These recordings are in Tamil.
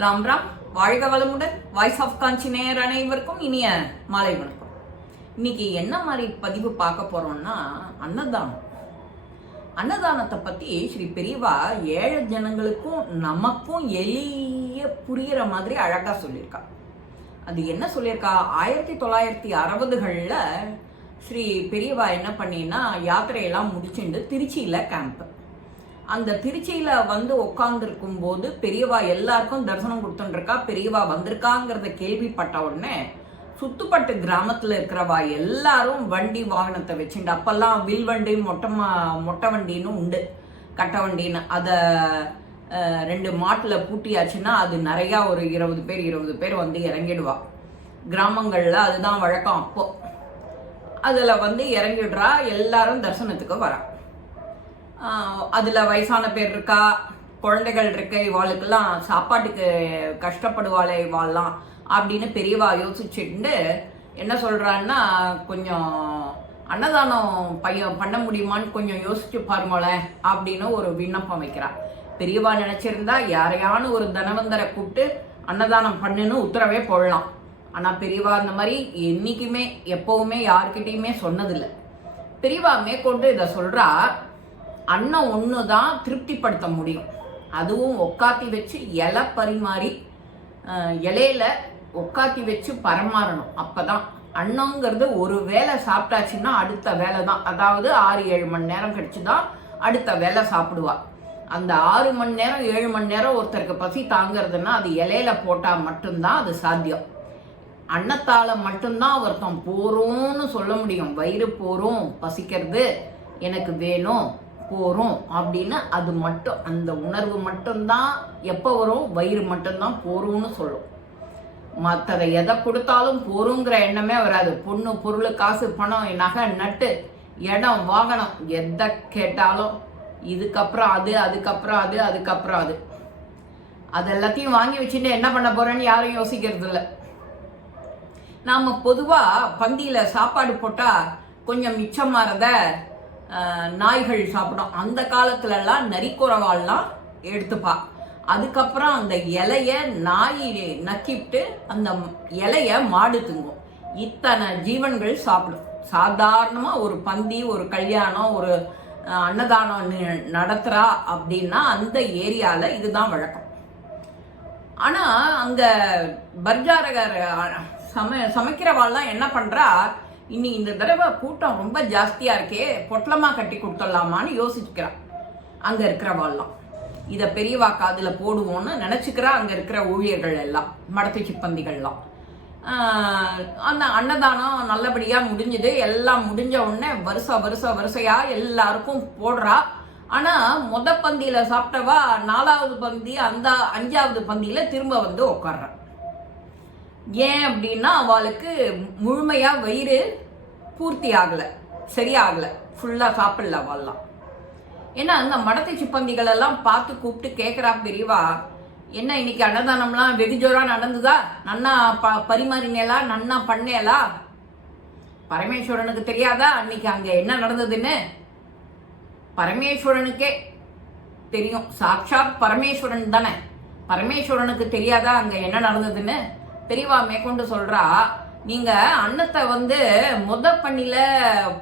ராம் ராம், வாழ்க வளமுடன். வாய்ஸ் ஆஃப் காஞ்சி நேயர் அனைவருக்கும் இனிய மாலை வணக்கம். இன்னைக்கு என்ன மாதிரி பதிவு பார்க்க போறோம்னா, அன்னதானத்தை பத்தி ஸ்ரீ பெரியவா ஏழை ஜனங்களுக்கும் நமக்கும் எளிய புரியுற மாதிரி அழகா சொல்லியிருக்கா. அது என்ன சொல்லியிருக்கா, 1960களில் ஸ்ரீ பெரியவா என்ன பண்ணினா, யாத்திரையெல்லாம் முடிச்சுட்டு திருச்சியில கேம்ப். அந்த திருச்சியில வந்து உட்காந்துருக்கும் போது பெரியவா எல்லாருக்கும் தரிசனம் கொடுத்துருக்கா. பெரியவா வந்திருக்காங்கிறத கேள்விப்பட்ட உடனே சுத்துப்பட்டு கிராமத்துல இருக்கிறவா எல்லாரும் வண்டி வாகனத்தை வச்சுட்டு, அப்பெல்லாம் வில் வண்டி மொட்டை வண்டின்னு உண்டு, கட்ட வண்டின்னு, அதை 2 மாட்டில் பூட்டியாச்சுன்னா அது நிறையா ஒரு 20 பேர் வந்து இறங்கிடுவா. கிராமங்கள்ல அதுதான் வழக்கம். அப்போ அதுல வந்து இறங்கிடுறா, எல்லாரும் தரிசனத்துக்கு வரா. அதில் வயசான பேர் இருக்கா, குழந்தைகள் இருக்க, இவாளுக்கெல்லாம் சாப்பாட்டுக்கு கஷ்டப்படுவாளே இவாள்லாம் அப்படின்னு பெரியவா யோசிச்சுட்டு என்ன சொல்கிறான்னா, கொஞ்சம் அன்னதானம் பண்ண முடியுமான்னு கொஞ்சம் யோசிச்சு பாருங்களேன் அப்படின்னு ஒரு விண்ணப்பம் வைக்கிறா. பெரியவா நினச்சிருந்தா யாரையானு ஒரு தனவந்தரை கூப்பிட்டு அன்னதானம் பண்ணுன்னு உத்தரவே போடலாம். ஆனால் பெரியவா அந்த மாதிரி என்றைக்குமே எப்போவுமே யாருக்கிட்டையுமே சொன்னதில்லை. பெரியவா மேற்கொண்டு இதை சொல்கிறா, அன்னம் ஒன்று தான் திருப்திப்படுத்த முடியும், அதுவும் உக்காத்தி வச்சு இலை பரிமாறி இலையில உக்காத்தி வச்சு பரமாறணும். அப்போதான் அன்னங்கிறது ஒரு வேளை சாப்பிட்டாச்சுன்னா அடுத்த வேலை தான், அதாவது 6-7 மணி நேரம் கழிச்சு தான் அடுத்த வேலை சாப்பிடுவா. அந்த 6 மணி நேரம் 7 மணி நேரம் ஒருத்தருக்கு பசி தாங்கிறதுனா அது இலையில போட்டால் மட்டும்தான் அது சாத்தியம். அன்னத்தால் மட்டும்தான் ஒருத்தன் போறோம்னு சொல்ல முடியும். வயிறு போறோம், பசிக்கிறது, எனக்கு வேணும், போறோம் அப்படின்னு அது மட்டும், அந்த உணர்வு மட்டும்தான் எப்போ வரும், வயிறு மட்டும்தான் போறோம்னு சொல்லும். மற்றதை எதை கொடுத்தாலும் போறோங்கிற எண்ணமே வராது. பொண்ணு, பொருள், காசு, பணம், நகை, நட்டு, இடம், வாகனம், எதை கேட்டாலும் இதுக்கப்புறம் அது, அதுக்கப்புறம் அது, அதுக்கப்புறம் அது, அது எல்லாத்தையும் வாங்கி வச்சுட்டு என்ன பண்ண போறேன்னு யாரும் யோசிக்கிறது இல்லை. நாம பொதுவா பந்தியில சாப்பாடு போட்டா கொஞ்சம் மிச்சமாறத நாய்கள் சாப்பிடும். அந்த காலத்துலலாம் நரிக்குறவாள்லாம் எடுத்துப்பா. அதுக்கப்புறம் அந்த இலைய நாய் நக்கிட்டு அந்த இலைய மாடு திங்கும். இத்தனை ஜீவன்கள் சாப்பிடும். சாதாரணமாக ஒரு பந்தி, ஒரு கல்யாணம், ஒரு அன்னதானம் நடத்துகிறா அப்படின்னா அந்த ஏரியாவில் இதுதான் வழக்கம். ஆனால் அங்கே பர்ஜாரகர் சமைக்கிறவாள்லாம் என்ன பண்ணுறா, இன்னி இந்த தடவை கூட்டம் ரொம்ப ஜாஸ்தியாக இருக்கே, பொட்டலமாக கட்டி கொடுத்துடலாமான்னு யோசிச்சுக்கிறான். அங்கே இருக்கிறவாள்லாம் இதை பெரியவா காதில் போடுவோன்னு நினச்சிக்கிறா. அங்கே இருக்கிற ஊழியர்கள் எல்லாம், மடத்து சிப்பந்திகள்லாம். அந்த அன்னதானம் நல்லபடியாக முடிஞ்சுது. எல்லாம் முடிஞ்ச உடனே வரிசையாக எல்லாருக்கும் போடுறா. ஆனால் பந்தியில் சாப்பிட்டவா 4வது பந்தி, அந்த 5வது பந்தியில் திரும்ப வந்து உட்கார்றா. ஏன் அப்படின்னா அவளுக்கு முழுமையா வயிறு பூர்த்தி ஆகலை, சரியாகலை, ஃபுல்லாக சாப்பிடல அவள்லாம். ஏன்னா அந்த மடத்தை சிப்பந்திகள் எல்லாம் பார்த்து கூப்பிட்டு கேட்குறா பெரியவா, என்ன இன்னைக்கு அன்னதானம்லாம் வெகு ஜோரா நடந்துதா, நன்னா பரிமாறினேலா, நன்னா பண்ணேலா? பரமேஸ்வரனுக்கு தெரியாதா அன்னைக்கு அங்கே என்ன நடந்ததுன்னு? பரமேஸ்வரனுக்கே தெரியும், சாட்சாத் பரமேஸ்வரன் தானே, பரமேஸ்வரனுக்கு தெரியாதா அங்கே என்ன நடந்ததுன்னு? பெரியவா மேற்கொண்டு சொல்றா, நீங்க அன்னத்தை வந்து பந்தியில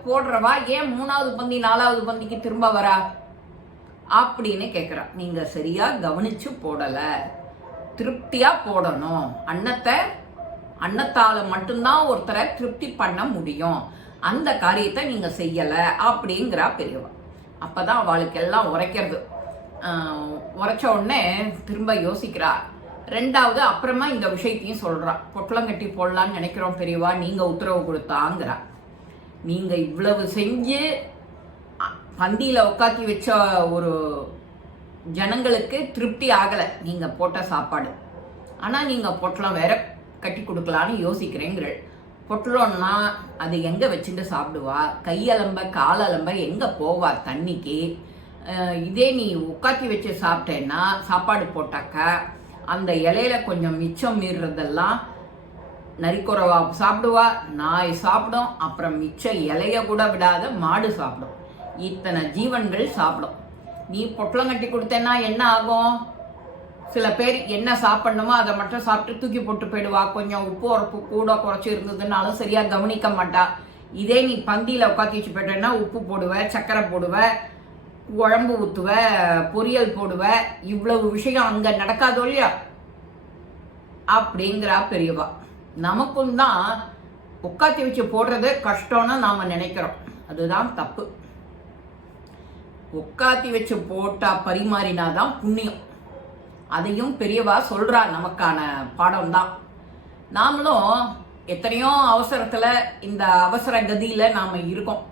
போடுறவா ஏன் 3வது பந்தி 4வது பந்திக்கு திரும்ப வரா அப்படின்னு கேட்குறா. நீங்க சரியா கவனிச்சு போடல, திருப்தியா போடணும். அன்னத்தால மட்டும்தான் ஒருத்தரை திருப்தி பண்ண முடியும், அந்த காரியத்தை நீங்க செய்யல அப்படிங்கிறா பெரியவா. அப்பதான் அவளுக்கு எல்லாம் உரைக்கிறது. உரைச்ச உடனே திரும்ப யோசிக்கிறா. 2வது அப்புறமா இந்த விஷயத்தையும் சொல்றா. பொட்டலங்கட்டி போடலான்னு நினைக்கிறோம் பெரியவா, நீங்க உத்தரவு கொடுத்தாங்கிறா. நீங்க இவ்வளவு செஞ்சு பந்தியில உட்காத்தி வச்ச ஒரு ஜனங்களுக்கு திருப்தி ஆகலை நீங்க போட்ட சாப்பாடு. ஆனா நீங்க பொட்டலம் வேற கட்டி கொடுக்கலான்னு யோசிக்கிறேங்கிற. பொட்டலம்னா அது எங்க வச்சுட்டு சாப்பிடுவா? கையலம்ப காலலம்ப எங்க போவா தண்ணிக்கு? இதே நீ உட்காத்தி வச்சு சாப்பிட்டேன்னா, சாப்பாடு போட்டாக்கா அந்த இலையில கொஞ்சம் மிச்சம் மீறதெல்லாம் நரிக்குறவா சாப்பிடுவா, நாய் சாப்பிடும், அப்புறம் மிச்ச இலைய கூட விடாத மாடு சாப்பிடும், இத்தனை ஜீவன்கள் சாப்பிடும். நீ பொட்டலம் கட்டி கொடுத்தேன்னா என்ன ஆகும்? சில பேர் என்ன சாப்பிடணுமோ அதை மட்டும் சாப்பிட்டு தூக்கி போட்டு போயிடுவா. கொஞ்சம் உப்பு உரப்பு கூட குறைச்சி இருந்ததுனாலும் சரியா கவனிக்க மாட்டா. இதே நீ பந்தியில உட்காந்து வச்சு போயிட்டேன்னா உப்பு போடுவ, சர்க்கரை போடுவ, குழம்பு ஊத்துவ, பொரியல் போடுவ, இவ்வளவு விஷயம் அங்க நடக்காதோ இல்லையா அப்படிங்கிறா பெரியவா. நமக்கும் தான் உட்காத்தி வச்சு போடுறது கஷ்டம்னு நாம நினைக்கிறோம். அதுதான் தப்பு. உட்காத்தி வச்சு போட்டா பரிமாறினாதான் புண்ணியம். அதையும் பெரியவா சொல்றா. நமக்கான பாடம் தான். நாமளும் எத்தனையோ அவசரத்துல இந்த அவசர கதியில நாம இருக்கோம்.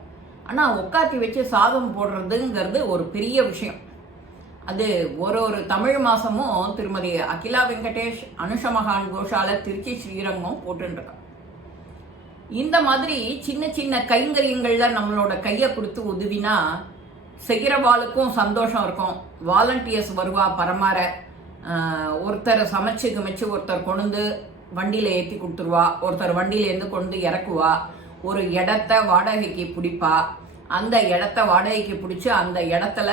ஆனா உட்காத்தி வச்சு சாதம் போடுறதுங்கிறது ஒரு பெரிய விஷயம். அது ஒரு தமிழ் மாசமும் திருமதி அகிலா வெங்கடேஷ், அனுஷமகான் கோஷால திருச்சி ஸ்ரீரங்கம் போட்டுருக்கா. இந்த மாதிரி சின்ன சின்ன கைங்கரியங்கள்ல நம்மளோட கையை கொடுத்து உதவினா செய்கிறவாளுக்கும் சந்தோஷம் இருக்கும். வாலண்டியர்ஸ் வருவா பரமாற. ஒருத்தர் சமைச்சு கமைச்சு ஒருத்தர் கொண்டு வண்டியில ஏற்றி கொடுத்துருவா, ஒருத்தர் வண்டியிலேருந்து கொண்டு இறக்குவா, ஒரு இடத்த வாடகைக்கு பிடிப்பா, அந்த இடத்த வாடகைக்கு பிடிச்சி அந்த இடத்துல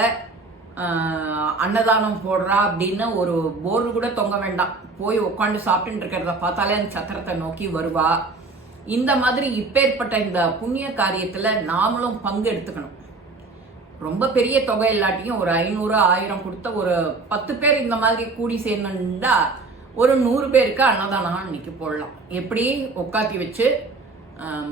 அன்னதானம் போடுறா அப்படின்னு ஒரு போர்டு கூட தொங்க வேண்டாம், போய் உட்காந்து சாப்பிட்டுட்டு இருக்கிறத பார்த்தாலே அந்த சத்திரத்தை நோக்கி வருவா. இந்த மாதிரி இப்பேற்பட்ட இந்த புண்ணிய காரியத்துல நாமளும் பங்கு எடுத்துக்கணும். ரொம்ப பெரிய தொகை இல்லாட்டியும் ஒரு 500 1000 கொடுத்த ஒரு 10 பேர் இந்த மாதிரி கூடி சேர்ந்துட்டா ஒரு 100 பேருக்கு அன்னதானம் இன்னைக்கு போடலாம். எப்படி உட்காத்தி வச்சு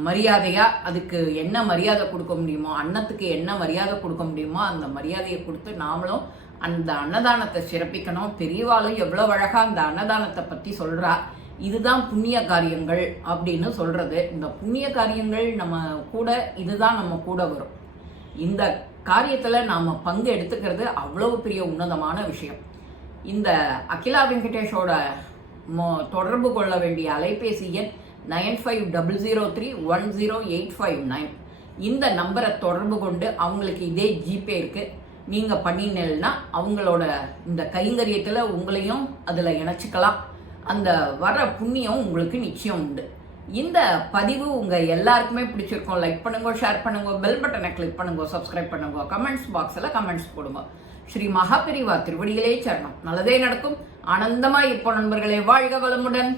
மரியாதையா அதுக்கு என்ன மரியாதை கொடுக்க முடியுமோ, அன்னத்துக்கு என்ன மரியாதை கொடுக்க முடியுமோ அந்த மரியாதையை கொடுத்து நாமளும் அந்த அன்னதானத்தை சிறப்பிக்கணும். பெரியவாளும் எவ்வளவு அழகா அந்த அன்னதானத்தை பத்தி சொல்றா. இதுதான் புண்ணிய காரியங்கள் அப்படின்னு சொல்றது. இந்த புண்ணிய காரியங்கள் நம்ம கூட, இதுதான் நம்ம கூட வரும். இந்த காரியத்துல நாம பங்கு எடுத்துக்கிறது அவ்வளவு பெரிய உன்னதமான விஷயம். இந்த அகிலா வெங்கடேஷோட தொடர்பு கொள்ள வேண்டிய அலைபேசி எண் 9500310859. இந்த நம்பரை தொடர்பு கொண்டு அவங்களுக்கு இதே ஜிபே இருக்கு, நீங்க பண்ணினீங்கன்னா அவங்களோட இந்த கைங்கரியத்துல உங்களையும் அதுல இணைச்சிக்கலாம். அந்த வர புண்ணியம் உங்களுக்கு நிச்சயம் உண்டு. இந்த பதிவு உங்க எல்லாருக்குமே பிடிச்சிருக்கும். லைக் பண்ணுங்க, ஷேர் பண்ணுங்க, பெல் பட்டனை கிளிக் பண்ணுங்க, சப்ஸ்கிரைப் பண்ணுங்க, கமெண்ட்ஸ் பாக்ஸ்ல கமெண்ட்ஸ் போடுங்க. ஸ்ரீ மகாபெரிவா திருவடிகளே சரணம். நல்லதே நடக்கும். ஆனந்தமாய் இருப்போம் நண்பர்களே. வாழ்க வளமுடன்.